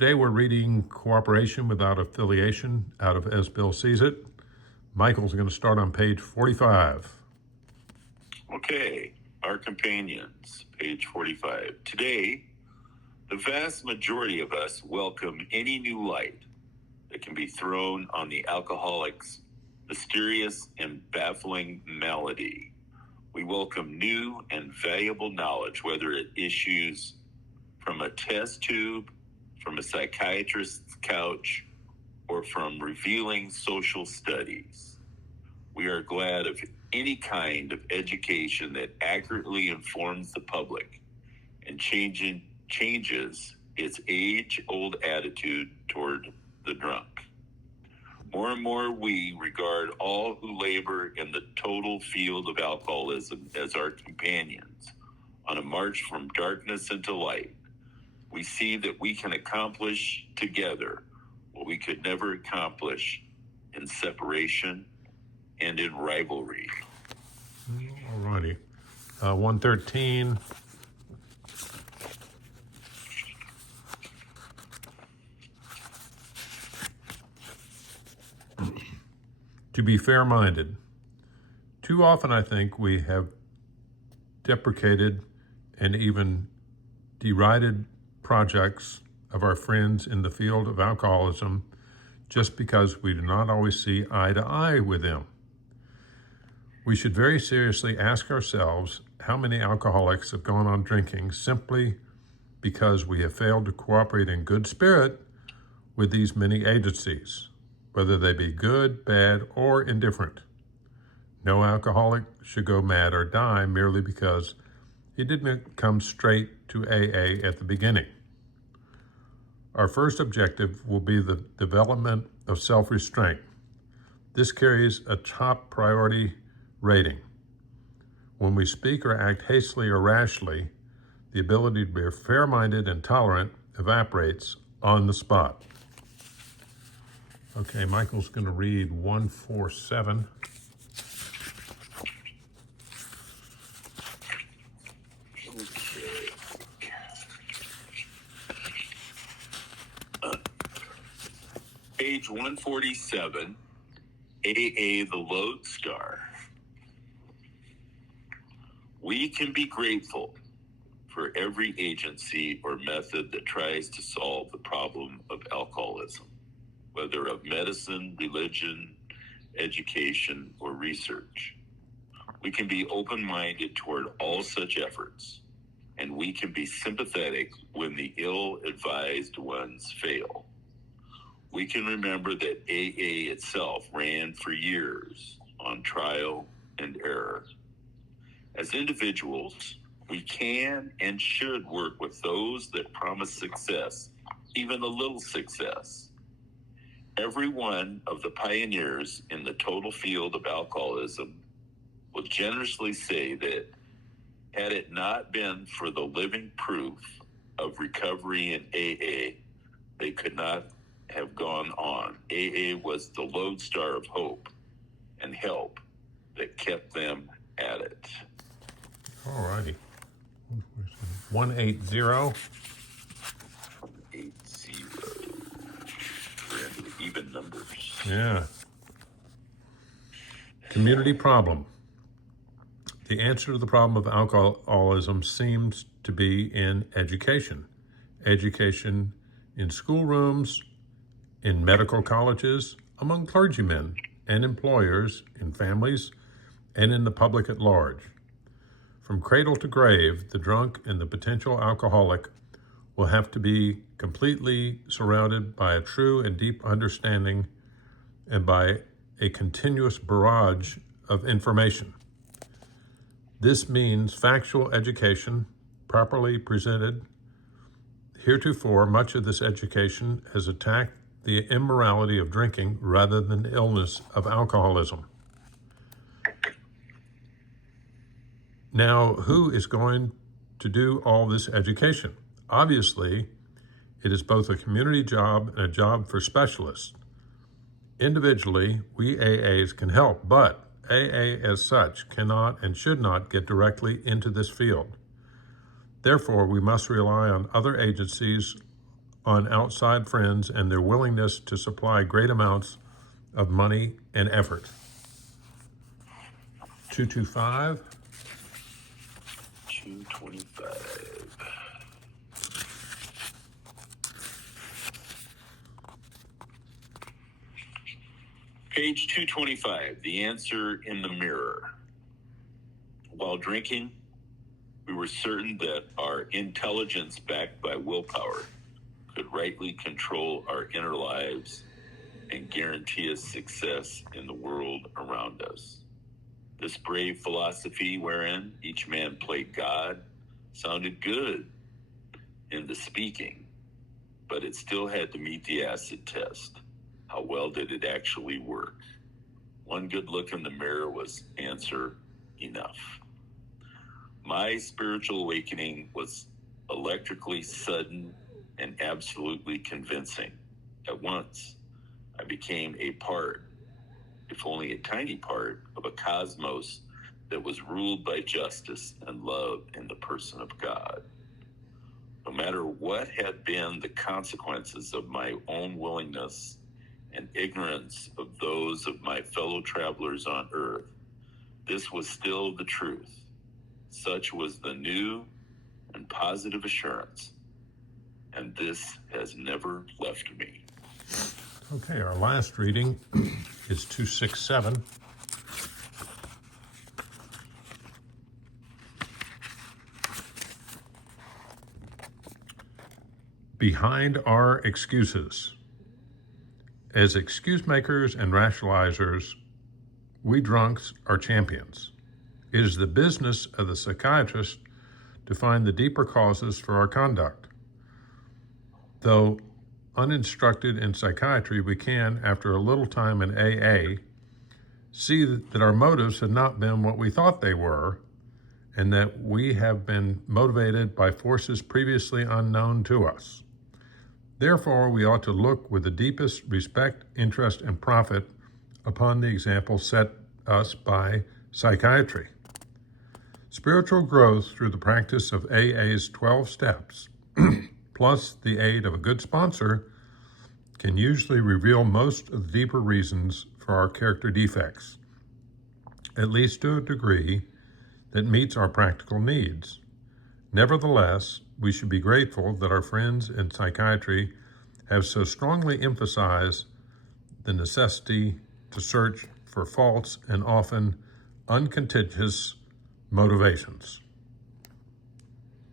Today we're reading Cooperation Without Affiliation out of As Bill Sees It. Michael's going to start on page 45. Okay, our companions, page 45. Today, the vast majority of us welcome any new light that can be thrown on the alcoholic's mysterious and baffling malady. We welcome new and valuable knowledge, whether it issues from a test tube, from a psychiatrist's couch, or from revealing social studies. We are glad of any kind of education that accurately informs the public and changes its age-old attitude toward the drunk. More and more we regard all who labor in the total field of alcoholism as our companions on a march from darkness into light. We see that we can accomplish together what we could never accomplish in separation and in rivalry. All righty. 113. To be fair-minded. Too often, I think, we have deprecated and even derided projects of our friends in the field of alcoholism just because we do not always see eye to eye with them. We should very seriously ask ourselves how many alcoholics have gone on drinking simply because we have failed to cooperate in good spirit with these many agencies, whether they be good, bad, or indifferent. No alcoholic should go mad or die merely because he didn't come straight to AA at the beginning. Our first objective will be the development of self-restraint. This carries a top priority rating. When we speak or act hastily or rashly, the ability to be fair-minded and tolerant evaporates on the spot. Okay, Michael's going to read 147. Page 147, AA the Lodestar. We can be grateful for every agency or method that tries to solve the problem of alcoholism, whether of medicine, religion, education, or research. We can be open-minded toward all such efforts, and we can be sympathetic when the ill-advised ones fail. We can remember that AA itself ran for years on trial and error. As individuals, we can and should work with those that promise success, even a little success. Every one of the pioneers in the total field of alcoholism will generously say that had it not been for the living proof of recovery in AA, they could not have gone on. AA was the lodestar of hope and help that kept them at it. All righty. 180. 80. We're into the even numbers. Yeah. Community problem. The answer to the problem of alcoholism seems to be in education. Education in schoolrooms, in medical colleges, among clergymen and employers, in families, and in the public at large. From cradle to grave, the drunk and the potential alcoholic will have to be completely surrounded by a true and deep understanding and by a continuous barrage of information. This means factual education, properly presented. Heretofore, much of this education has attacked the immorality of drinking rather than the illness of alcoholism. Now, who is going to do all this education? Obviously, it is both a community job and a job for specialists. Individually, we AAs can help, but AA as such cannot and should not get directly into this field. Therefore, we must rely on other agencies on outside friends and their willingness to supply great amounts of money and effort. 225. 225. Page 225, the answer in the mirror. While drinking, we were certain that our intelligence backed by willpower could rightly control our inner lives and guarantee us success in the world around us. This brave philosophy wherein each man played God sounded good in the speaking, but it still had to meet the acid test. How well did it actually work? One good look in the mirror was answer enough. My spiritual awakening was electrically sudden and absolutely convincing. At once, I became a part, if only a tiny part, of a cosmos that was ruled by justice and love in the person of God. No matter what had been the consequences of my own willingness and ignorance of those of my fellow travelers on earth, this was still the truth. Such was the new and positive assurance, and this has never left me. Okay, our last reading is 267. Behind our excuses. As excuse makers and rationalizers, we drunks are champions. It is the business of the psychiatrist to find the deeper causes for our conduct. Though uninstructed in psychiatry, we can, after a little time in AA, see that our motives have not been what we thought they were, and that we have been motivated by forces previously unknown to us. Therefore, we ought to look with the deepest respect, interest, and profit upon the example set us by psychiatry. Spiritual growth through the practice of AA's 12 steps, plus the aid of a good sponsor, can usually reveal most of the deeper reasons for our character defects, at least to a degree that meets our practical needs. Nevertheless, we should be grateful that our friends in psychiatry have so strongly emphasized the necessity to search for false and often uncontentious motivations.